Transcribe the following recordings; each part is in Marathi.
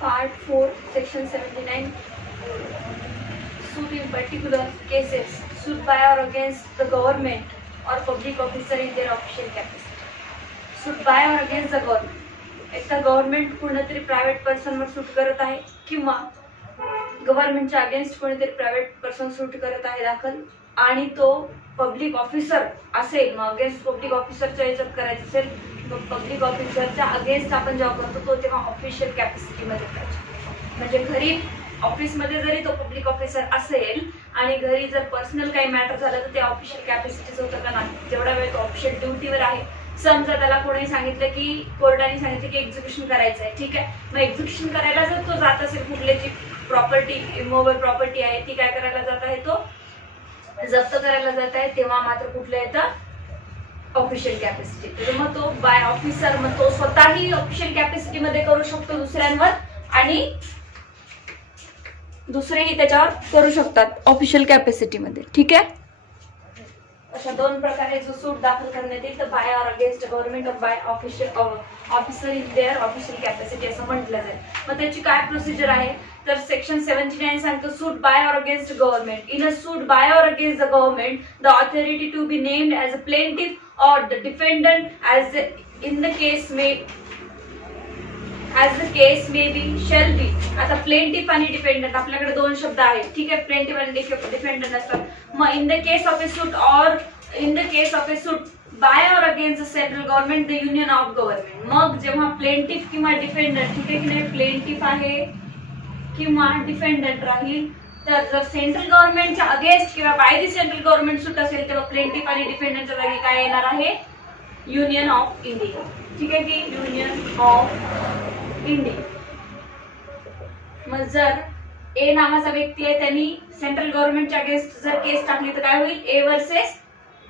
Part 4, Section 79. Suit in particular cases sued by or against the government or public officer in their official capacity. Suit by or against the government. एकदा गव्हर्नमेंट कोणतरी प्रायव्हेट पर्सनवर सूट करत आहे किंवा गव्हर्नमेंटच्या अगेन्स्ट कोणीतरी प्रायव्हेट पर्सन सूट करत आहे दाखल आणि तो पब्लिक ऑफिसर असेल, मग अगेन्स्ट पब्लिक ऑफिसरच्या याच्यात करायचं असेल, मग पब्लिक ऑफिसरच्या अगेन्स्ट आपण जेव्हा करतो तो तेव्हा ऑफिशियल कॅपॅसिटीमध्ये करायचं. म्हणजे घरी ऑफिसमध्ये जरी तो पब्लिक ऑफिसर असेल आणि घरी जर पर्सनल काही मॅटर झालं तर ते ऑफिशियल कॅपॅसिटीच होतं का नाही. जेवढा वेळ तो ऑफिशियल ड्युटीवर आहे, समजा त्याला कोणी सांगितलं की कोर्टाने सांगितलं की एक्झिक्युशन करायचं आहे, ठीक आहे, मग एक्झिक्युशन करायला जर तो जात असेल, कुठल्याची प्रॉपर्टी इमोबल प्रॉपर्टी आहे ती काय करायला जात आहे, तो जप्त करायला जात आहे, तेव्हा मात्र कुठलं येतं ऑफिशियल कॅपॅसिटी. तर मग तो बाय ऑफिसर, मग तो स्वतःही ऑफिशियल कॅपॅसिटी मध्ये करू शकतो दुसऱ्यांवर आणि दुसरेही त्याच्यावर करू शकतात ऑफिशियल कॅपॅसिटी मध्ये. ठीक आहे, अशा दोन प्रकारे जो सूट दाखल करण्यात येईल तर by or against government or by officer in their official capacity असं म्हटलं जाईल. मग त्याची काय प्रोसिजर आहे तर सेक्शन 79 सांगतो suit by or against government. In a suit by or against the government the authority to be named as a plaintiff or the defendant as in the case may be shall be. आता प्लेंटिफ आणि डिपेंडंट आपल्याकडे दोन शब्द आहेत, ठीक आहे, प्लेंटिफ आणि डिपेंडंट असतात. मग in the case of a suit by or against the central government the union of government. मग जेव्हा प्लेंटिफ किंवा डिफेंडंट, ठीक आहे की नाही, प्लेंटिफ आहे किंवा डिफेंडंट राहील तर जर सेंट्रल गव्हर्नमेंटच्या अगेन्स्ट किंवा बाय द सेंट्रल गव्हर्नमेंट सूट असेल तेव्हा प्लेंटिफ आणि डिफेंडंटच्या जागी काय येणार आहे, युनियन ऑफ इंडिया. ठीक आहे की युनियन ऑफ इंडिया. मग जर ए नावाचा व्यक्ती आहे त्यांनी सेंट्रल गव्हर्नमेंटच्या अगेन्स्ट जर केस टाकली तर काय होईल, A versus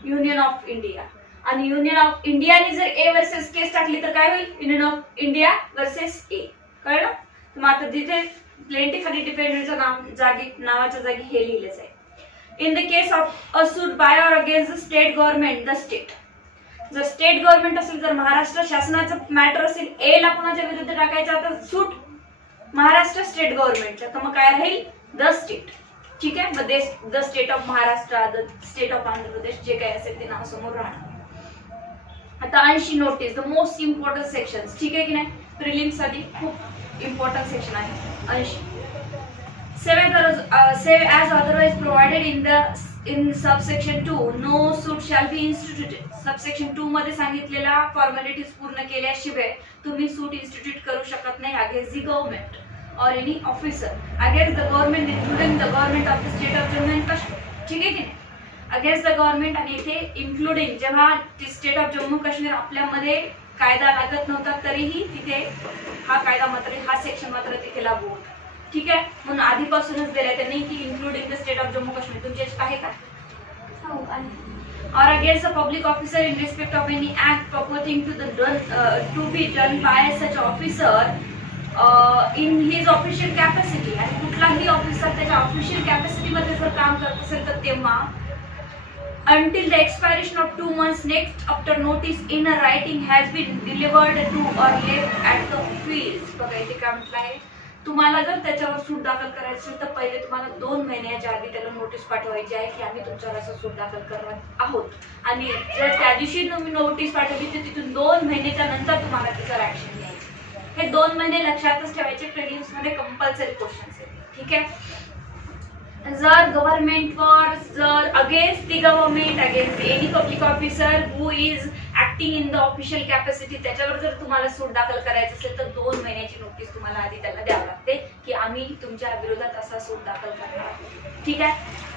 union of India. आणि युनियन ऑफ इंडियाने जर ए वर्सेस केस टाकली तर काय होईल, union of India versus A. कळलं? मग आता जिथे प्लेंटिफ आणि डिपेंडंटच्या नावाच्या जागी हे लिहिलेच आहे. In the case of a suit by or against the state government the state. जर स्टेट गव्हर्नमेंट असेल, जर महाराष्ट्र शासनाचं मॅटर असेल, ए ला कोणाच्या विरुद्ध टाकायचं आता सूट महाराष्ट्र स्टेट गव्हर्नमेंटच्या, तर मग काय राहील, द स्टेट. ठीक आहे, मग the state of Maharashtra, the state of Andhra Pradesh, जे काही असेल ते नाव समोर राहणार. आता 80 notice, the most important section, ठीक आहे की नाही, प्रिलिम्स साठी खूप इम्पॉर्टंट सेक्शन आहे 80. Save as otherwise provided in subsection 2, no suit shall be instituted. Subsection 2 मध्ये सांगितलेल्या फॉर्मॅलिटीज पूर्ण केल्याशिवाय तुम्ही सूट इन्स्टिट्यूट करू शकत नाही against the government or any officer against the government including the government of the state of Jammu and Kashmir. ठीक आहे की नाही, अगेन्स्ट द गव्हर्नमेंट आणि इथे इन्क्लुडिंग, जेव्हा स्टेट ऑफ जम्मू काश्मीर आपल्यामध्ये कायदा लागत नव्हता तरीही तिथे हा कायदा मात्र, हा सेक्शन मात्र तिथे लागू होता. ठीक आहे, म्हणून आधीपासूनच दिलाय त्यांनी की including the state of Jammu Kashmir. तुमच्या आहे का? हो आहे. Or against a public officer in respect of any act purporting to be done by such officer in his official capacity. आणि कुठलाही ऑफिसर त्याच्या ऑफिशियल कॅपॅसिटी मध्ये जर काम करत असेल तर तेव्हा until the expiration of 2 months next after notice in a writing has been delivered to or left at the office. बघा इथे काय म्हटलं आहे, तुम्हाला जर त्याच्यावर सूट दाखल करायची असेल तर पहिले तुम्हाला 2 महिन्याच्या आधी त्याला नोटीस पाठवायची आहे की आम्ही तुमच्यावर असं सूट दाखल करणार आहोत. आणि जर त्या दिवशी तुम्ही नोटीस पाठवली तर तिथून 2 महिन्याच्या नंतर तुम्हाला त्याच्यावर ऍक्शन घ्यायची. हे 2 महिने लक्षातच ठेवायचे, प्रिलिम्स मध्ये कंपल्सरी क्वेश्चन्स आहेत. ठीक आहे, जर गव्हर्नमेंटवर, जर against the government, against any public officer who is acting in the official capacity, त्याच्यावर जर तुम्हाला सूट दाखल करायचं असेल तर 2 महिन्याची नोटीस तुम्हाला आधी त्याला द्यावी लागते की आम्ही तुमच्या विरोधात असा सूट दाखल करणार आहोत. ठीक आहे,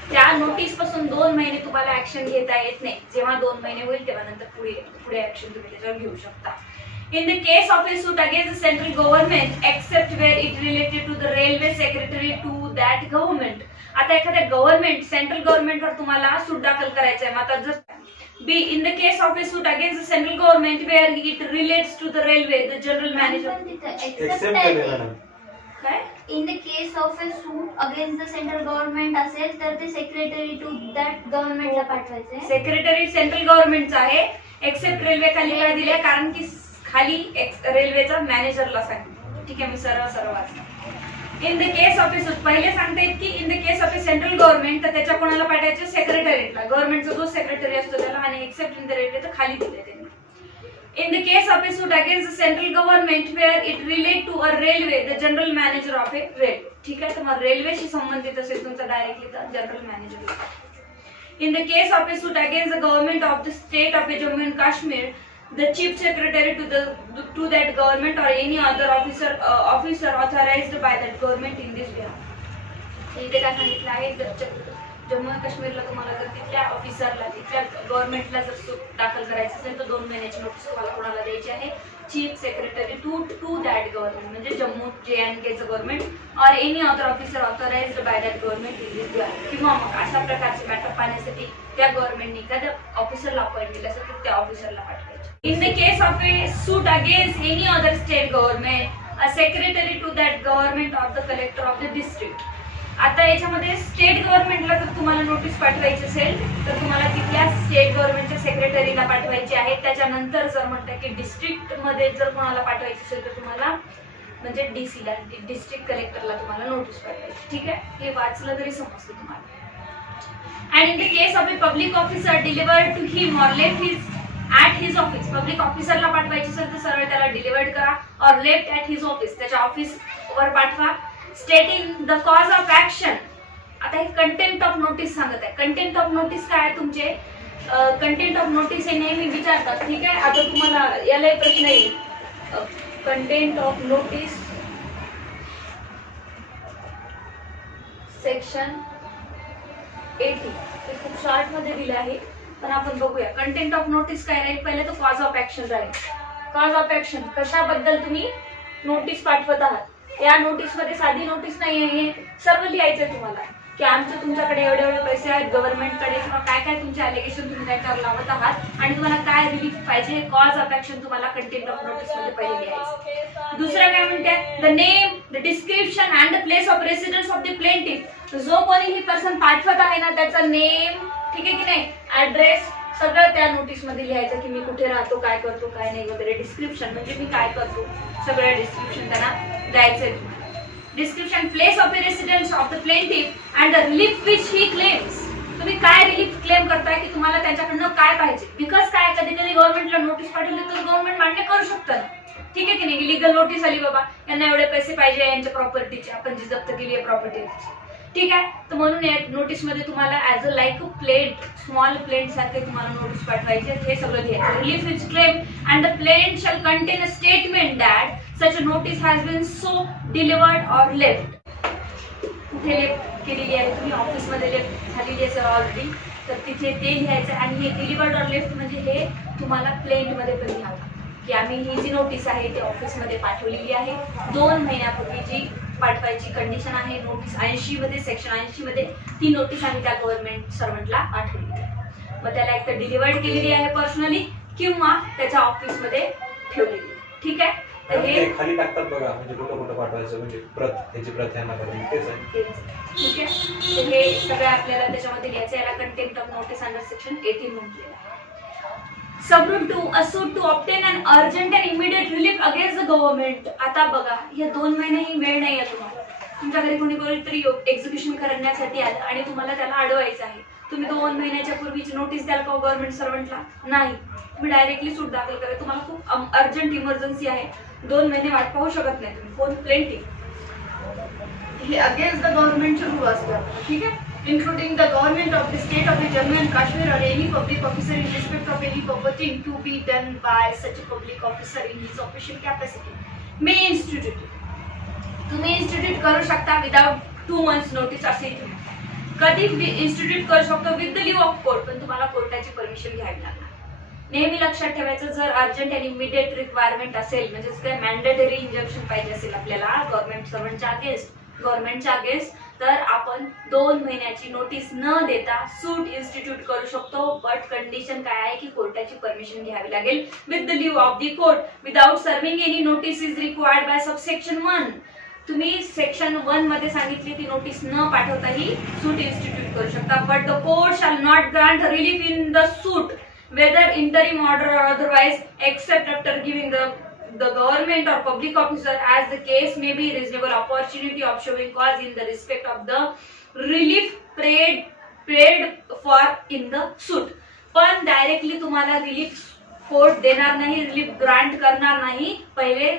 त्या नोटीस पासून 2 महिने तुम्हाला ऍक्शन घेता येत नाही. जेव्हा 2 महिने होईल तेव्हा नंतर पुढे ऍक्शन तुम्ही त्याच्यावर घेऊ शकता. In the case of a suit against the central government, except where it related to the railway secretary to that government. आता एखाद्या गव्हर्नमेंट, सेंट्रल गव्हर्नमेंटवर तुम्हाला सूट दाखल करायचं आहे. आता जर B in the case of a suit against the central government where it relates to the railway the general manager. काय in the case of a suit against the central government असेल तर ते सेक्रेटरी टू दॅट गव्हर्नमेंटला पाठवायचे. सेक्रेटरी सेंट्रल गव्हर्नमेंटचा आहे, एक्सेप्ट रेल्वे खाली काय दिले कारण की खाली रेल्वेचा मॅनेजरला सांगितलं. ठीक आहे, मी सरळ सरळ वाचते. इन द केस ऑफ ए पहिले सांगतायत की in the case of A central government, तर त्याच्या कोणाला पाठवायचं, सेक्रेटरीला. गव्हर्नमेंटचा जो सेक्रेटरी असतो त्याला, आणि एक्सेप्ट इन द रेल्वे तर खाली दिले त्यांनी. In the case of a suit against the central government where it relate to a railway, the general manager of a railway. ठीक आहे, तर मग रेल्वेशी संबंधित असेल तुमचा डायरेक्टली तर general manager. In the case of a suit against the government of the state of Jammu and Kashmir, the chief secretary to that government or any other officer authorized by that government in this behalf. इथे काय सांगितलं आहे, जम्मू आणि काश्मीरला तुम्हाला जर तिथल्या ऑफिसरला, तिथल्या गव्हर्नमेंटला जर सूट दाखल करायचं असेल तर 2 महिन्याची नोटीस तुम्हाला कोणाला द्यायची आहे, chief secretary to that government, म्हणजे जम्मू JNKचं government or any other officer authorized by that government in this behalf. किंवा मग अशा प्रकारचे मॅटर पाहण्यासाठी त्या गव्हर्नमेंटने एखाद्या ऑफिसरला अपॉइंट केलं असेल तर त्या ऑफिसरला पाठवायचे. In the case of a suit against any other state government, a secretary to that government of the collector of the district. आता याच्यामध्ये स्टेट गव्हर्नमेंटला जर तुम्हाला नोटीस पाठवायची असेल तर तुम्हाला तिथल्या स्टेट गव्हर्नमेंटच्या सेक्रेटरीला पाठवायची आहे. त्याच्यानंतर जर म्हटलं की डिस्ट्रिक्ट मध्ये जर कोणाला पाठवायची असेल तर तुम्हाला म्हणजे DC ला, डिस्ट्रिक्ट कलेक्टरला तुम्हाला नोटीस पाठवायची. ठीक आहे, हे वाचलं तरी समजतं तुम्हाला. And in the case of a public officer delivered to him or left his at his office, public ऑफिसरला पाठवायची असेल तर सरळ त्याला डिलिव्हर्ड करा, or left at his office, त्याच्या ऑफिस वर पाठवा. Stating the cause of action. आता हे कंटेंट ऑफ नोटीस सांगत आहे. कंटेंट ऑफ नोटीस काय आहे तुमचे, कंटेंट ऑफ नोटीस हे नेहमी विचारतात. ठीक आहे, आता तुम्हाला याला प्रश्न येईल, कंटेंट ऑफ नोटीस सेक्शन 80, ते खूप शॉर्ट मध्ये दिले आहे पण आपण बघूया. कंटेंट ऑफ नोटीस काय राहील, पहिले तर कॉज ऑफ ऍक्शन राहील. कॉज ऑफ ऍक्शन, कशाबद्दल तुम्ही नोटीस पाठवत आहात. या नोटीस मध्ये साधी नोटीस नाही आहे, सर्व लिहायचंय तुम्हाला की आमचं तुमच्याकडे एवढे पैसे आहेत गव्हर्नमेंटकडे, किंवा काय काय तुमचे अलिगेशन तुम्ही त्याच्यावर लावत आहात आणि तुम्हाला काय रिलीफ पाहिजे. कॉज ऑफ ऍक्शन तुम्हाला कंटेंट ऑफ नोटीस मध्ये पहिले लिहायचं. दुसरं काय म्हणते, the name, the description and the place of residence of the plaintiff. जो कोणी ही पर्सन पाठवत आहे ना त्याचा नेम, ठीक आहे की नाही, ऍड्रेस, सगळं त्या नोटीस मध्ये लिहायचं की मी कुठे राहतो, काय करतो, काय नाही वगैरे. डिस्क्रिप्शन म्हणजे मी काय करतो, सगळं डिस्क्रिप्शन त्यांना द्यायचंय. Description, place of residence of the plaintiff and the relief which he claims. तुम्ही काय रिलीफ क्लेम करताय की तुम्हाला त्यांच्याकडनं काय पाहिजे. बिकॉज काय, कधी कधी गव्हर्नमेंटला नोटीस पाठवली तर गव्हर्नमेंट मान्य करू शकतं, ठीक आहे की नाही. लिगल नोटीस आली, बाबा यांना एवढे पैसे पाहिजे यांच्या प्रॉपर्टीचे, आपण जी जप्त केली आहे प्रॉपर्टी, ठीक आहे. तर म्हणून या नोटीस मध्ये तुम्हाला as a like a plaint, small plaint सारखे तुम्हाला नोटीस पाठवायचे. हे सगळं घ्यायचं. Relief which claim and the plaint shall contain a statement that such a notice has been so delivered or left. कुठे लेफ्ट केलेली आहे तुम्ही, ऑफिस मध्ये लेफ्ट झालेली असेल ऑलरेडी तर तिथे ते लिहायचं. आणि हे डिलिव्हर्ड ऑर लेफ्ट म्हणजे हे तुम्हाला प्लेंट मध्ये पण लिहावं की आम्ही ही जी नोटीस आहे ती ऑफिस मध्ये पाठवलेली आहे 2 महिन्यापूर्वी, जी पाठवायची कंडिशन आहे नोटीस 80 मध्ये, सेक्शन 80 मध्ये ती नोटीस आम्ही त्या गव्हर्नमेंट सर्वंटला पाठवली आहे. मग त्याला एक तर डिलिव्हर्ड केलेली आहे पर्सनली किंवा त्याच्या ऑफिस मध्ये ठेवलेली. ठीक आहे, तर हे खाली टाकतात बघा, म्हणजे कुठं कुठं पाठवायचं, म्हणजे प्रत, त्याची प्रत यांना करायची, तेच आहे. ठीक आहे, तर हे सगळं आपल्याला त्याच्यामध्ये लिहायचं. याला content of notice under section 18 म्हटलेलं आहे. Subroot to a suit to obtain an urgent and immediate relief against the government. आता बघा, हे 2 महिने ही वेळ नाही आहे तुम्हाला. तुमच्या घरी कोणी तरी एक्झिक्युशन करण्यासाठी आलं आणि तुम्हाला त्याला अडवायचं आहे. तुम्ही 2 महिन्याच्या पूर्वीची नोटीस द्याल का गव्हर्नमेंट सर्वंटला? नाही, तुम्ही डायरेक्टली सूट दाखल करा. तुम्हाला खूप अर्जंट इमर्जन्सी आहे, 2 महिने वाट पाहू शकत नाही तुम्ही. फोन प्लेंटिंग हे अगेन्स्ट द गव्हर्नमेंटचे रूल असतात. ठीक आहे, including the government of the state of Jammu and Kashmir or any public officer in respect of any purporting to be done by such a public officer in his official capacity may institute. तुम्ही इन्स्टिट्यूट करू शकता विदाउट 2 months नोटीस. असेल कधी इन्स्टिट्यूट करू शकतो with the leave of court, पण तुम्हाला कोर्टाची परमिशन घ्यावी लागणार. नेहमी लक्षात ठेवायचं, जर अर्जंट आणि इमिडिएट रिक्वायरमेंट असेल, म्हणजे काय मॅन्डेटरी इंजक्शन पाहिजे असेल आपल्याला गव्हर्नमेंट सर्वंटच्या अगेन्स्ट, तर आपण 2 महिन्याची नोटीस न देता सूट इन्स्टिट्यूट करू शकतो. बट कंडिशन काय आहे की कोर्टाची परमिशन घ्यावी लागेल with the leave of the court. Without serving any notice is required by subsection 1. तुम्ही सेक्शन 1 मध्ये सांगितली ती नोटीस न पाठवताही सूट इन्स्टिट्यूट करू शकता. But the court shall not grant relief in the suit whether interim order or otherwise except after giving the the government or public officer as the case may be reasonable opportunity of showing cause in the respect of the relief paid for in the suit. पण डायरेक्टली तुम्हाला रिलीफ कोर्ट देणार नाही, रिलीफ ग्रांट करणार नाही. पहिले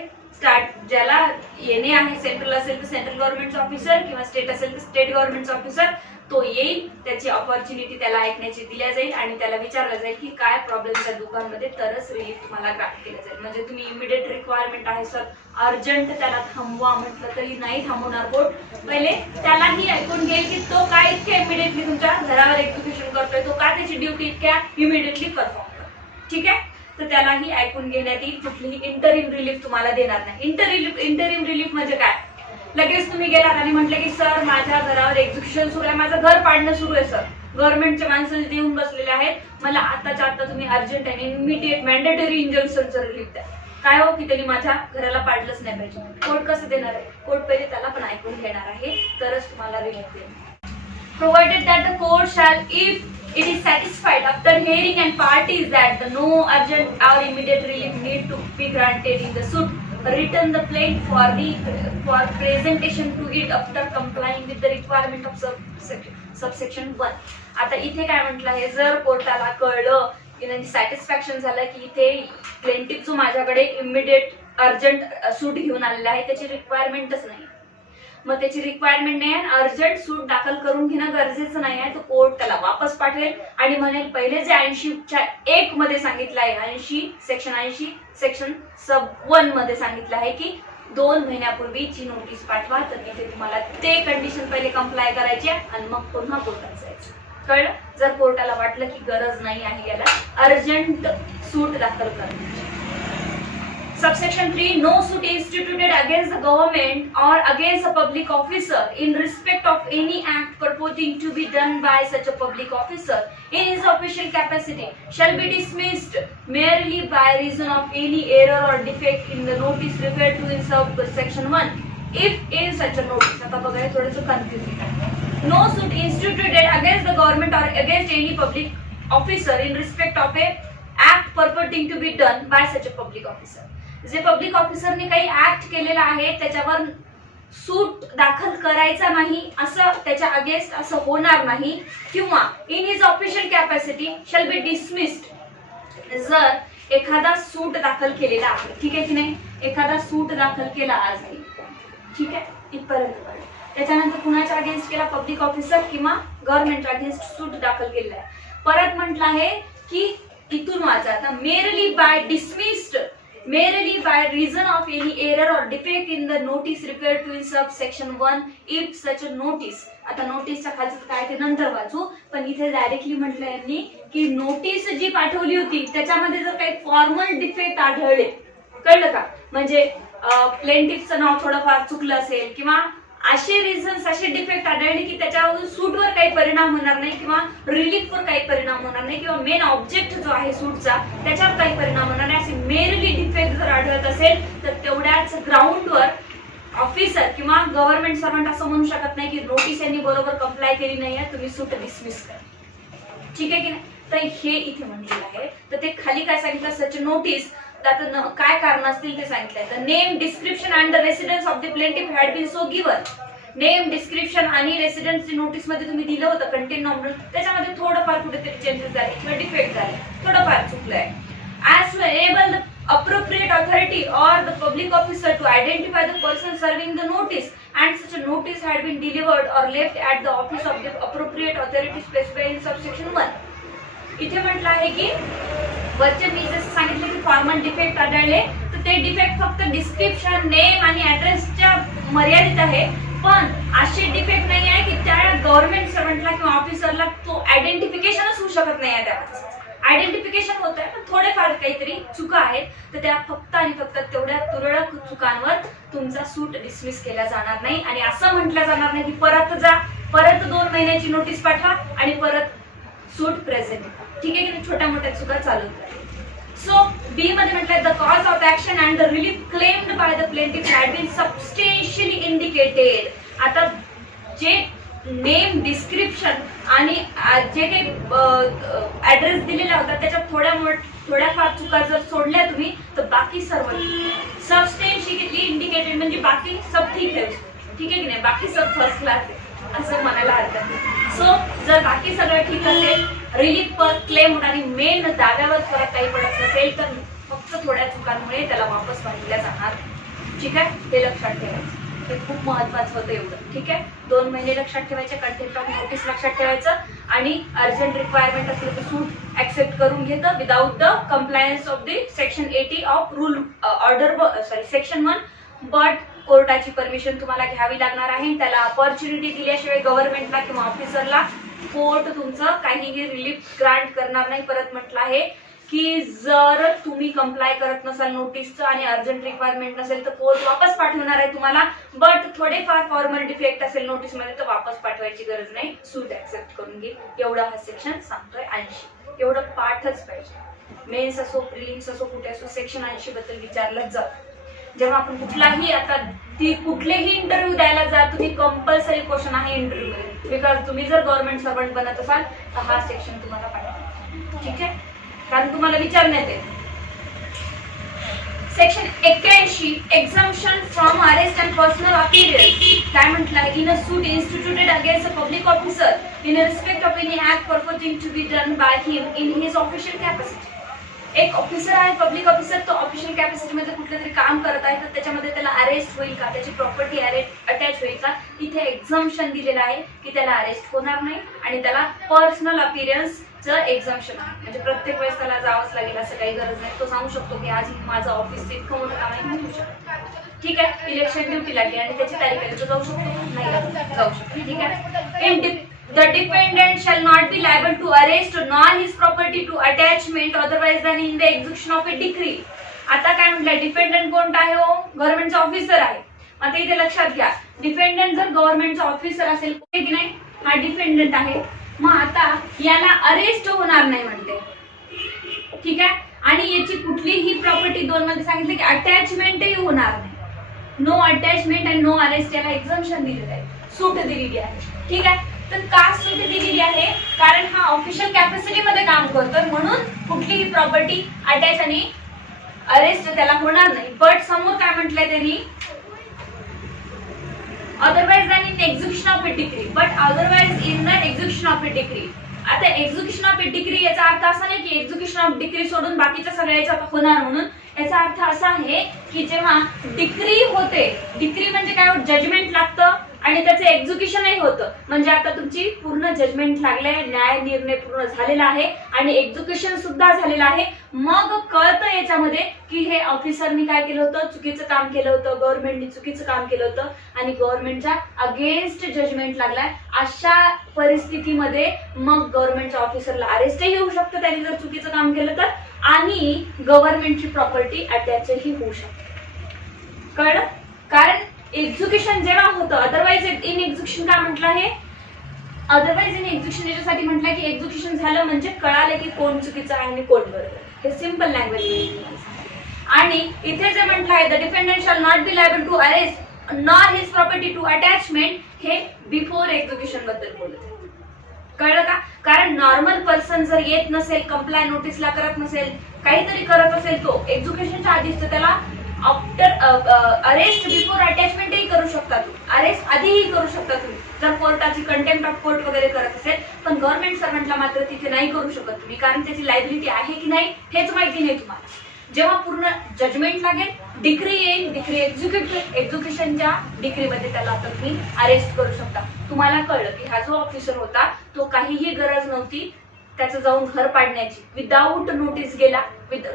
ज्याला येणे आहे, सेंट्रल असेल तर सेंट्रल गव्हर्नमेंट ऑफिसर किंवा स्टेट असेल तर स्टेट गव्हर्नमेंट ऑफिसर, तो येईल, त्याची ऑपॉर्च्युनिटी त्याला ऐकण्याची दिल्या जाईल आणि त्याला विचारलं जाईल की काय प्रॉब्लेम्स आहे दुकानमध्ये, तरच रिलीफ तुम्हाला ग्रांट केलं जाईल. म्हणजे तुम्ही इमिडिएट रिक्वायरमेंट आहे सर, अर्जंट त्याला थांबवा म्हटलं तरी नाही थांबवणार कोर्ट. पहिले त्यालाही ऐकून घेईल की तो काय इतक्या इमिडिएटली तुमच्या घरावर एक्झिक्युशन करतोय, तो का त्याची ड्युटी इतक्या इमिडिएटली परफॉर्म करतो. ठीक आहे, तर त्यालाही ऐकून घेण्यात येईल. कुठलीही इंटरिम रिलीफ तुम्हाला देणार नाही. इंटरिम रिलीफ म्हणजे काय, लगेच तुम्ही गेलात आणि म्हटलं की सर माझ्या घरावर एक्झिक्युशन सुरू आहे, माझं घर पाडणं सुरू आहे सर, गव्हर्नमेंटचे माणसं येऊन बसलेले आहेत, मला आताच्या आता तुम्ही अर्जंट आणि इमिडिएट मॅन्डेटरी इंजक्शनचं रिलीफ द्या. काय हो की त्यांनी माझ्या घराला पाडलंच नाही पाहिजे. कोर्ट कसं देणार आहे, कोर्ट पहिले त्याला पण ऐकून घेणार आहे, तरच तुम्हाला रिलीफ देईल. Provided that the court shall, if it is satisfied after hearing and parties that the no urgent or immediate relief need to be granted in the suit, return the plaintiff for presentation to it after complying with the requirement of subsection 1. आता इथे काय म्हटलं आहे, जर कोर्टाला कळलं की नाही सॅटिस्फॅक्शन झालं की इथे प्लेंटिफ जो माझ्याकडे इमिडिएट अर्जंट सूट घेऊन आलेला आहे त्याची रिक्वायरमेंटच नाही, मग त्याची रिक्वायरमेंट नाही आहे, अर्जंट सूट दाखल करून घेणं गरजेचं नाही आहे, तो कोर्ट त्याला वापस पाठवेल आणि म्हणेल पहिले जे 80(1) मध्ये सांगितलं आहे, 80 सेक्शन सब 1 मध्ये सांगितलं आहे की 2 महिन्यापूर्वी जी नोटीस पाठवा, तर तिथे तुम्हाला ते कंडिशन पहिले कंप्लाय करायची आणि मग पुन्हा कोर्टात जायचं. कळलं? जर कोर्टाला वाटलं की गरज नाही आहे याला अर्जंट सूट दाखल करण्याची. Subsection 3, no suit instituted against the government or against a public officer in respect of any act purporting to be done by such a public officer in his official capacity shall be dismissed merely by reason of any error or defect in the notice referred to in subsection 1. If in such a notice, आता बघा थोडंसं कन्फ्युजिंग आहे. No suit instituted against the government or against any public officer in respect of a act purporting to be done by such a public officer. जे पब्लिक ऑफिसरने काही ऍक्ट केलेला आहे त्याच्यावर सूट दाखल करायचा नाही, असं त्याच्या अगेन्स्ट असं होणार नाही, किंवा in his official capacity shall be dismissed. जर एखादा सूट दाखल केलेला आहे, ठीक आहे की नाही, एखादा सूट दाखल केला आज नाही, ठीक आहे, इथपर्यंत त्याच्यानंतर कुणाच्या अगेन्स्ट केला, पब्लिक ऑफिसर किंवा गव्हर्नमेंटच्या अगेन्स्ट सूट दाखल केलेला आहे. परत म्हटलं आहे की इथून वाचा आता, merely by reason of any error or defect in the notice referred to in subsection 1 if such a notice. आता नोटीसच्या खालचं काय ते नंतर वाचू, पण इथे डायरेक्टली म्हटलं यांनी की नोटीस जी पाठवली होती त्याच्यामध्ये जर काही फॉर्मल डिफेक्ट आढळले, कळलं का, म्हणजे प्लेंटिफचं नाव थोडंफार चुकलं असेल किंवा असे रिझन्स, असे डिफेक्ट आढळले की त्याच्यावर सूटवर काही परिणाम होणार नाही किंवा रिलीफवर काही परिणाम होणार नाही किंवा मेन ऑब्जेक्ट जो आहे सूटचा त्याच्यावर काही परिणाम होणार नाही, असे मेरली डिफेक्ट जर आढळत असेल तर तेवढ्याच ग्राउंडवर ऑफिसर किंवा गव्हर्नमेंट सर्वंट असं म्हणू शकत नाही की नोटीस यांनी बरोबर कंप्लाय केली नाहीये, तुम्ही सूट डिसमिस करा. ठीक आहे की नाही, तर हे इथे म्हणलेलं आहे. तर ते खाली काय सांगितलं, सच नोटीस काय कारण असतील ते सांगितलंय. तर name, description and the residence of the plaintiff had been so given. Name, description आणि रेसिडेन्स नोटीस मध्ये तुम्ही दिलं होतं कंटेंट नॉर्मल, त्याच्यामध्ये थोडंफार कुठेतरी चेंजेस झाले किंवा डिफेक्ट झाले, थोडंफार चुकलंय. As to enable the appropriate authority or the public officer to identify the person serving the notice, and such a notice had been delivered or left at the office of the appropriate authority specified in subsection 1. इथे म्हटलं आहे की वरचे मी जसं सांगितलं की फॉर्मल डिफेक्ट आढळले, तर ते डिफेक्ट फक्त डिस्क्रिप्शन, नेम आणि ऍड्रेसच्या मर्यादित आहे, पण असे डिफेक्ट नाही आहे की त्या गव्हर्नमेंट सर्वंटला किंवा ऑफिसरला तो आयडेंटिफिकेशनच होऊ शकत नाही आहे. त्या आयडेंटिफिकेशन होत आहे पण थोडेफार काहीतरी चुका आहेत, तर त्या फक्त आणि फक्त तेवढ्या तुरळक चुकांवर तुमचा सूट डिसमिस केला जाणार नाही आणि असं म्हटलं जाणार नाही की परत जा, परत 2 महिन्याची नोटीस पाठवा आणि परत सूट प्रेझेंट. ठीक आहे की छोट्या मोठ्या चुका चालू आहेत. सो बी मध्ये म्हटलंय, the cause of action and the relief claimed by the plaintiff had been substantially indicated. आता जे नेम डिस्क्रिप्शन आणि जे काही ऍड्रेस दिलेला होता त्याच्यात थोड्याफार चुका जर सोडल्या तुम्ही तर बाकी सर्व सबस्टेन्शियली इंडिकेटेड म्हणजे बाकी सब ठीक आहे, ठीक आहे की नाही, बाकी सब फर्स्ट क्लास आहे असं म्हणायला हरकत नाही. सो जर बाकी सगळं ठीक असेल, रिलीफ क्लेम आणि मेन दाव्यावर फरक काही पडत नसेल तर फक्त थोड्या चुकांमुळे त्याला वापस पाठवल्या जाणार. ठीक आहे, हे लक्षात ठेवायचं, हे खूप महत्वाचं होतं एवढं. ठीक आहे, 2 महिने लक्षात ठेवायचे, कंटेंट ऑफ नोटीस लक्षात ठेवायचं आणि अर्जंट रिक्वायरमेंट असेल तर सूट ऍक्सेप्ट करून घेतं without the compliance of the section 80 of rule order section 1. But कोर्टाची परमिशन तुम्हाला घ्यावी लागणार आहे. त्याला ऑपॉर्च्युनिटी दिल्याशिवाय गव्हर्नमेंटला किंवा ऑफिसरला कोर्ट तुमचं काहीही रिलीफ ग्रांट करणार नाही. परत म्हटलं आहे की जर तुम्ही कंप्लाय करत नसाल नोटीसचं आणि अर्जंट रिक्वायरमेंट नसेल तर कोर्ट वापस पाठवणार आहे तुम्हाला. बट थोडेफार फॉर्मल डिफेक्ट असेल नोटीसमध्ये तर वापस पाठवायची गरज नाही, सूट ऍक्सेप्ट करून घे. एवढा हा सेक्शन सांगतोय 80. एवढं पाठच पाहिजे. मेन्स असो, प्रिलिम्स असो, कुठे असो, सेक्शन 80 बद्दल विचारलं जातं. जेव्हा आपण कुठलाही आता कुठलेही इंटरव्ह्यू द्यायला जा, तुम्ही कंपल्सरी क्वेश्चन आहे इंटरव्ह्यू मध्ये, बिकॉज तुम्ही जर गव्हर्नमेंट सर्वंट बनत असाल तर हा सेक्शन तुम्हाला पाहिजे. ठीक आहे, कारण तुम्हाला विचारण्यात येते. Section 81 exemption from arrest and personal appearance. काय म्हटलंय, in a suit instituted against a public officer in respect of any act purporting to be done by him in his official capacity. एक ऑफिसर आहे, पब्लिक ऑफिसर, तो ऑफिशियल कॅपॅसिटी मध्ये कुठलं तरी काम करत आहे तर त्याच्यामध्ये त्याला अरेस्ट होईल का, त्याची प्रॉपर्टी अटॅच होईल का, इथे एक्झम्पशन दिलेलं आहे की त्याला अरेस्ट होणार नाही आणि त्याला पर्सनल अपीअरन्सचं एक्झम्पशन आहे. म्हणजे प्रत्येक वेळेस त्याला जावंच लागेल असं काही गरज नाही. तो सांगू शकतो की आज माझं ऑफिस इतकं मोठं काम आहे मी घेऊ शकतो. ठीक आहे, इलेक्शन ड्युटी लागली आणि त्याची तारीख आली तो जाऊ शकतो, नाही जाऊ शकतो. ठीक आहे, the defendant shall not be liable to arrest nor his property to attachment otherwise than in the execution of a decree. आता काय म्हटलंय, डिफेंडंट कोणता आहे हो, गव्हर्नमेंटचा ऑफिसर आहे. आता इथे लक्षात घ्या, डिफेंडंट जर गव्हर्नमेंटचा ऑफिसर असेल की नाही, हा डिफेंडंट आहे, मग आता याला अरेस्ट होणार नाही म्हणते. ठीक आहे, आणि याची कुठलीही प्रॉपर्टी 2 मध्ये सांगितलं की अटॅचमेंटही होणार नाही. No attachment and no arrest याला एक्झम्पशन दिलेलं आहे, सूट दिलेली आहे. ठीक आहे, तर का सूट दिलेली आहे, कारण हा ऑफिशियल कॅपॅसिटी मध्ये काम करतोय म्हणून कुठलीही प्रॉपर्टी अटॅच आणि अरेस्ट त्याला होणार नाही. बट समोर काय म्हटलंय त्यांनी, otherwise than in execution of A decree. But otherwise in the execution of A decree. आता एक्झिक्युशन ऑफ ए डिक्री याचा अर्थ असा नाही की एक्झिक्युशन ऑफ डिक्री सोडून बाकीच्या सगळ्याच्या होणार म्हणून. याचा अर्थ असा आहे की जेव्हा डिक्री होते, डिक्री म्हणजे काय, जजमेंट लागतं आणि त्याचं एक्झिक्युशनही होतं. म्हणजे आता तुमची पूर्ण जजमेंट लागले, न्याय निर्णय पूर्ण झालेला आहे आणि एक्झिक्युशन सुद्धा झालेलं आहे. मग कळतं याच्यामध्ये की हे ऑफिसरनी काय केलं होतं, चुकीचं काम केलं होतं, गव्हर्नमेंटनी चुकीचं काम केलं होतं आणि गव्हर्नमेंटच्या अगेन्स्ट जजमेंट लागलाय. अशा परिस्थितीमध्ये मग गव्हर्नमेंटच्या ऑफिसरला अरेस्टही होऊ शकतं त्यांनी जर चुकीचं काम केलं तर, आणि गव्हर्नमेंटची प्रॉपर्टी अटॅचही होऊ शकते. कळलं, कारण एक्झिक्युशन जेव्हा होतं, अदरवाइज इन एक्झिक्युशन काय म्हटलं आहे, अदरवाइज इन एक्झिक्युशन याच्यासाठी म्हटलं की एक्झिक्युशन झालं म्हणजे कळालं की कोण चुकीचं आहे आणि कोण बरोबर. हे सिंपल लँग्वेज. आणि इथे जे म्हटलं आहे, the defendant shall not be liable to arrest nor his property to attachment, हे बिफोर एक्झिक्युशन बद्दल बोलत आहे. कळलं का, कारण नॉर्मल पर्सन जर येत नसेल, कंप्लाय नोटीसला करत नसेल, काहीतरी करत असेल, तो एक्झिक्युशनच्या आधीच तर त्याला आफ्टर अरेस्ट बिफोर अटॅचमेंटही करू शकता. अरेस्ट आधीही करू शकता तुम्ही जर कोर्टाची कंटेम्प्ट ऑफ कोर्ट वगैरे करत असेल. पण गव्हर्नमेंट सर्वंटला मात्र तिथे नाही करू शकत तुम्ही, कारण त्याची लायबिलिटी आहे की नाही हेच माहिती नाही तुम्हाला. जेव्हा पूर्ण जजमेंट लागेल, डिक्री येईल, डिक्री एक्झिक्युशनच्या डिक्रीमध्ये त्याला तुम्ही अरेस्ट करू शकता. तुम्हाला कळलं की हा जो ऑफिसर होता तो काहीही गरज नव्हती त्याचं जाऊन घर पाडण्याची, विदाऊट नोटीस गेला.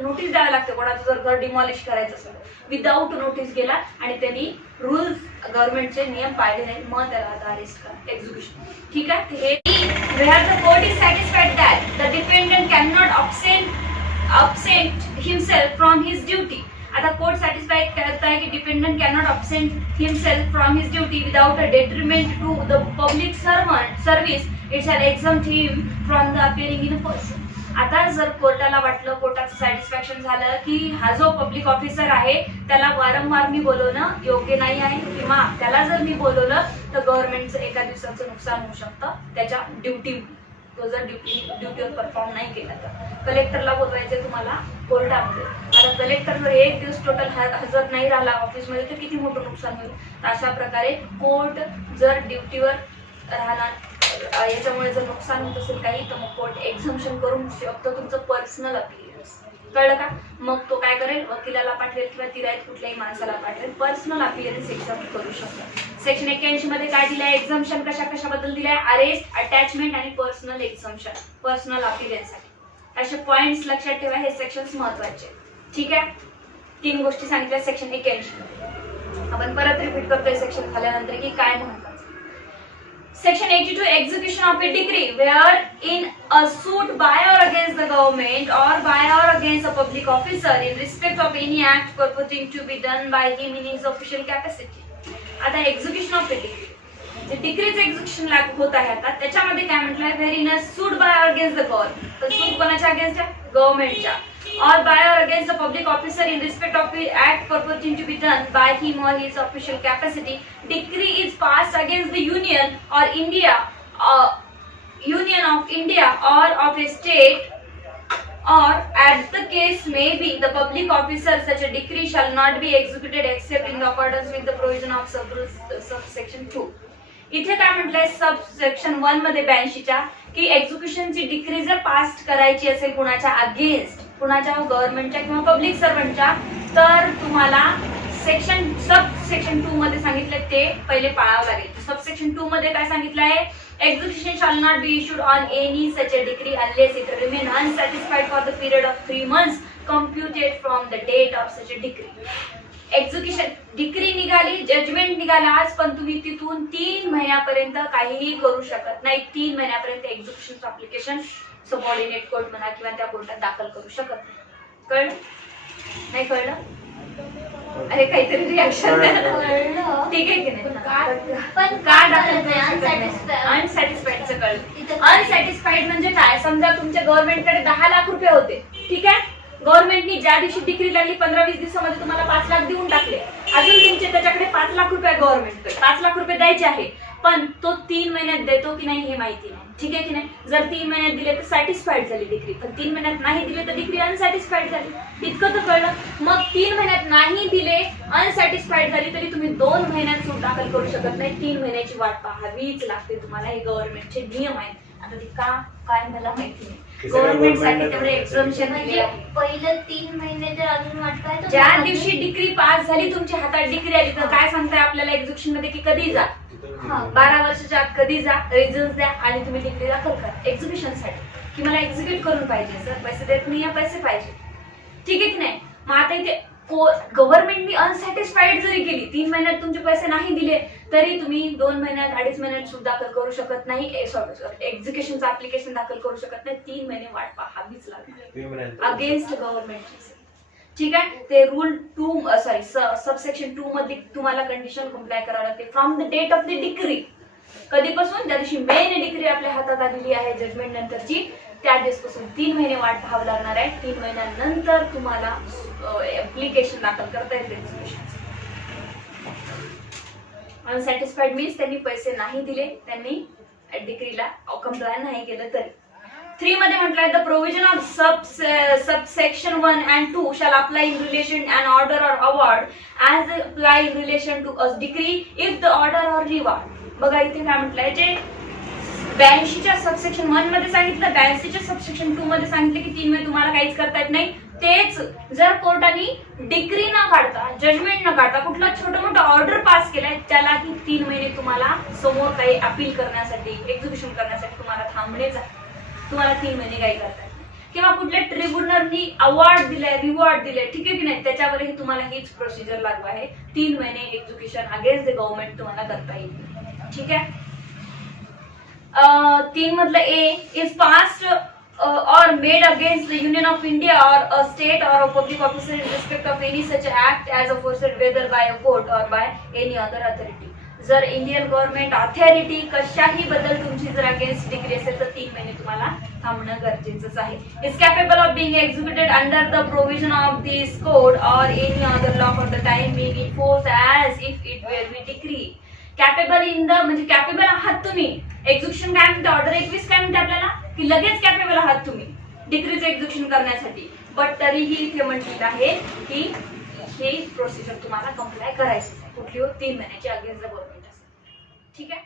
नोटीस द्यावी लागते कोणाचं जर घर डिमॉलिश करायचं असेल, विदाऊट नोटीस गेला आणि त्यांनी रूल्स गव्हर्नमेंटचे नियम पाळले नाही, मग त्याला आता अरेस्ट करा, एक्झिक्युशन. ठीक आहे, where the court is satisfied that the defendant cannot absent himself from his duty. आता कोर्ट सॅटिस्फाईड करत आहे की dependent cannot absent himself from his duty without a detriment to the public servant service, it shall exempt him from the appearing in person. आता जर कोर्टाला वाटलं, कोर्टाचं सॅटिस्फॅक्शन झालं की हा जो पब्लिक ऑफिसर आहे त्याला वारंवार मी बोलवणं योग्य नाही आहे, किंवा त्याला जर मी बोलवलं तर गव्हर्नमेंटचं एका दिवसाचं नुकसान होऊ शकतं त्याच्या ड्युटी, तो जर ड्युटीवर परफॉर्म नाही केला तर कलेक्टरला बोलवायचे तुम्हाला कोर्टामध्ये. आता कलेक्टर जर एक दिवस टोटल हजर नाही राहिला ऑफिसमध्ये तर किती मोठं नुकसान होईल. तर अशा प्रकारे कोर्ट जर ड्युटीवर राहणार याच्यामुळे जर नुकसान होत असेल काही तर मग कोर्ट एक्झम्पशन करून शकतो तुमचं पर्सनल अपीयरन्स. कळलं का? मग तो काय करेल, वकिलाला पाठवेल किंवा तिराईत कुठल्याही माणसाला पाठवेल, पर्सनल अपीयरन्स एक्झाम करू शकतो. सेक्शन 81 मध्ये काय दिलंय, एक्झम्पशन कशाबद्दल दिलंय, अरेस्ट, अटॅचमेंट आणि पर्सनल एक्झम्पशन, पर्सनल अपीयरन्स साठी. असे पॉइंट्स लक्षात ठेवा, हे सेक्शन्स महत्वाचे. ठीक आहे, 3 गोष्टी सांगितल्या सेक्शन 81 मध्ये. आपण परत रिपीट करतोय सेक्शन झाल्यानंतर की काय महत्वाचं. Section 82, execution of a decree wherein a suit by or against the government or by or against a public officer in respect of any act purporting to be done by him in his official capacity. आता execution of a decree, जे डिक्रीचं एक्झिक्युशन लागू होत आहे आता त्याच्यामध्ये काय म्हटलंय, wherein a suit by or against the government, तर सूट कोणाच्या अगेन्स्ट आहे, गव्हर्नमेंटच्या, or by or against a public officer in respect of the act purporting to be done by him or his official capacity, decree is passed against the Union or India, Union of India or of a state, or as the case may be, the public officer such a decree shall not be executed except in accordance with the provision of subsection 2. इथे काय म्हटलंय सबसेक्शन 1 मध्ये 82च्या की एक्झिक्युशनची डिक्री जर पास करायची असेल कुणाच्या अगेन्स्ट, कुणाच्या गव्हर्नमेंटच्या किंवा पब्लिक सर्वंटच्या, तर तुम्हाला सबसेक्शन 2 मध्ये सांगितलं ते पहिले पाळावं लागेल. सबसेक्शन 2 मध्ये काय सांगितलं आहे, execution shall not be issued on any such a decree unless it remain unsatisfied for the period of 3 months computed from the date of such a decree. Execution decree निघाली, जजमेंट निघाला आज, पण तुम्ही तिथून 3 महिन्यापर्यंत काहीही करू शकत नाही. 3 महिन्यापर्यंत एक्झिक्युशनचं अप्लिकेशन सबऑर्डिनेट कोर्ट म्हणा किंवा त्या कोर्टात दाखल करू शकत नाही. कळलं? नाही कळलं? अरे काहीतरी रिॲक्शन ठीक आहे की नाही, पण का दाखल अनसॅटिस्फाईडचं कळलं. अनसॅटिस्फाईड म्हणजे काय, समजा तुमच्या गव्हर्नमेंटकडे 10 लाख रुपये होते, ठीक आहे, गव्हर्नमेंटनी ज्या दिवशी डिक्री लागली 15-20 दिवसामध्ये तुम्हाला 5 लाख देऊन टाकले, अजून तुमचे त्याच्याकडे 5 लाख रुपये गव्हर्नमेंटकडे 5 लाख रुपये द्यायचे आहे, पण तो 3 महिन्यात देतो की नाही हे माहिती नाही. ठीक आहे की नाही, जर 3 महिन्यात दिले तर सॅटिस्फाईड झाली डिक्री, पण 3 महिन्यात नाही दिले तर डिक्री अनसॅटिस्फाईड झाली. इतकं तर कळलं. मग 3 महिन्यात नाही दिले, अनसॅटिस्फाईड झाली तरी तुम्ही 2 महिन्यात सूट दाखल करू शकत नाही. 3 महिन्याची वाट पाहावीच लागते तुम्हाला, हे गव्हर्नमेंटचे नियम आहेत. आता ते काय मला माहिती नाही. गव्हर्नमेंटसाठी तेवढे एक्झम्पशन दिले आहे. पहिलं 3 महिने जर अजून वाटताय, ज्या दिवशी डिग्री पास झाली, तुमच्या हातात डिग्री आली, तर काय सांगताय आपल्याला एक्झिक्युशन मध्ये की कधी जा, 12 वर्षाच्या आत कधी जा, रिझन्स द्या आणि तुम्ही डिग्री दाखल करा एक्झिक्युशन साठी, की मला एक्झिक्यूट करून पाहिजे सर, पैसे देत नाही या पैसे पाहिजे. ठीक आहे की नाही. मग आता इथे गव्हर्नमेंटनी अनसॅटिस्फाईड जरी केली, 3 महिन्यात तुमचे पैसे नाही दिले तरी तुम्ही 2 महिन्यात 2.5 महिन्यात सुद्धा दाखल करू शकत नाही, एक्झिक्युशनचं अप्लिकेशन दाखल करू शकत नाही. 3 महिने वाट पाहावीच लागणार अगेन्स्ट गव्हर्नमेंट. ठीक आहे, ते रूल 2 सबसेक्शन 2 मध्ये तुम्हाला कंडिशन कम्प्लाय करावं लागते from the date of the decree. कधीपासून, ज्या दिवशी मेन डिक्री आपल्या हातात आलेली आहे जजमेंट नंतरची, त्या दिवसापासून 3 महिने वाट पाहावं लागणार आहे. 3 महिन्यानंतर तुम्हाला ऍप्लिकेशन दाखल करता येईल एक्झिक्युशन. अनसॅटिस्फाईड मीन्स त्यांनी पैसे नाही दिले, त्यांनी डिक्रीला कम्प्लाय नाही केलं तरी. 3 मध्ये म्हटलंय the provision of subsection 1 and 2 shall apply in relation an order or award as apply in relation to a decree if the order or reward. बघा इथे काय म्हटलंय, जे 82च्या सबसेक्शन 1 मध्ये सांगितलं, 82च्या सबसेक्शन 2 मध्ये सांगितलं की 3 महिने तुम्हाला काहीच करता येत नाही. तेच जर कोर्टाने डिक्री न काढता, जजमेंट न काढता कुठला छोटा मोठा ऑर्डर पास केलाय, त्याला की 3 महिने तुम्हाला समोर काही अपील करण्यासाठी, एक्झिक्युशन करण्यासाठी तुम्हाला थांबणेच आहे. तुम्हाला 3 महिने काही करता येत नाही. किंवा कुठल्या ट्रिब्युनलनी अवॉर्ड दिलाय, रिवॉर्ड दिलाय, ठीक आहे की नाही, त्याच्यावरही तुम्हाला हीच प्रोसिजर लागू आहे. 3 महिने एक्झिक्युशन अगेन्स्ट द गव्हर्नमेंट तुम्हाला करता येईल. ठीक आहे. 3 मधलं A is passed or made against the Union of India or a state or a public officer in respect of any such act as aforesaid, whether by a court or by any other authority. जर इंडियन गव्हर्नमेंट ऑथॉरिटी कशाही बद्दल तुमची जर अगेन्स्ट डिग्री असेल तर 3 महिने तुम्हाला थांबणं गरजेचंच आहे. Is capable of being executed under the provision of this code or any other law for the time being in force as if it were be decree. Capable in the म्हणजे कॅपेबल आहात तुम्ही. एक्झिक्युशन काय म्हणते, ऑर्डर 21 काय म्हणते आपल्याला की लगेच कॅपेबल आहात तुम्ही डिग्रीचं एक्झिक्युशन करण्यासाठी. बट तरीही इथे म्हटलेलं आहे की ही प्रोसिजर तुम्हाला कंप्लाय करायची आहे कुठली 3 महिन्याची अगेन्स्ट द गव्हर्नमेंट असेल. ठीक आहे.